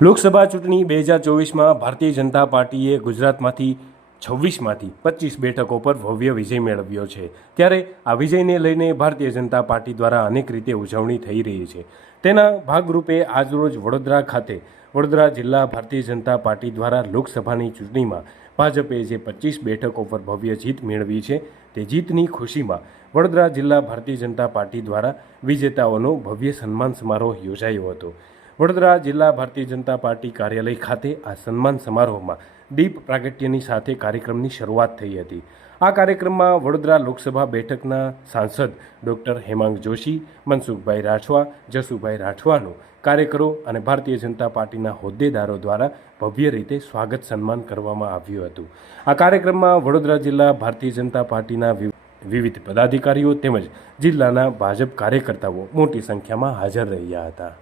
લોકસભા ચૂંટણી 2024માં ભારતીય જનતા પાર્ટીએ ગુજરાતમાંથી 26માંથી 25 બેઠકો પર ભવ્ય વિજય મેળવ્યો છે। ત્યારે આ વિજયને લઈને ભારતીય જનતા પાર્ટી દ્વારા અનેક રીતે ઉજવણી થઈ રહી છે। તેના ભાગરૂપે આજરોજ વડોદરા ખાતે વડોદરા જિલ્લા ભારતીય જનતા પાર્ટી દ્વારા લોકસભાની ચૂંટણીમાં ભાજપે જે 25 બેઠકો પર ભવ્ય જીત મેળવી છે તે જીતની ખુશીમાં વડોદરા જિલ્લા ભારતીય જનતા પાર્ટી દ્વારા વિજેતાઓનો ભવ્ય સન્માન સમારોહ યોજાયો હતો। વડોદરા જિલ્લા ભારતીય જનતા પાર્ટી કાર્યાલય ખાતે આ સન્માન સમારોહમાં દીપ પ્રાગટ્યની સાથે કાર્યક્રમની શરૂઆત થઈ હતી। આ કાર્યક્રમમાં વડોદરા લોકસભા બેઠકના સાંસદ ડૉક્ટર હેમાંગ જોશી, મનસુખભાઈ રાઠવા, જસુભાઈ રાઠવાનું કાર્યકરો અને ભારતીય જનતા પાર્ટીના હોદ્દેદારો દ્વારા ભવ્ય રીતે સ્વાગત સન્માન કરવામાં આવ્યું હતું। આ કાર્યક્રમમાં વડોદરા જિલ્લા ભારતીય જનતા પાર્ટીના વિવિધ પદાધિકારીઓ તેમજ જિલ્લાના ભાજપ કાર્યકર્તાઓ મોટી સંખ્યામાં હાજર રહ્યા હતા।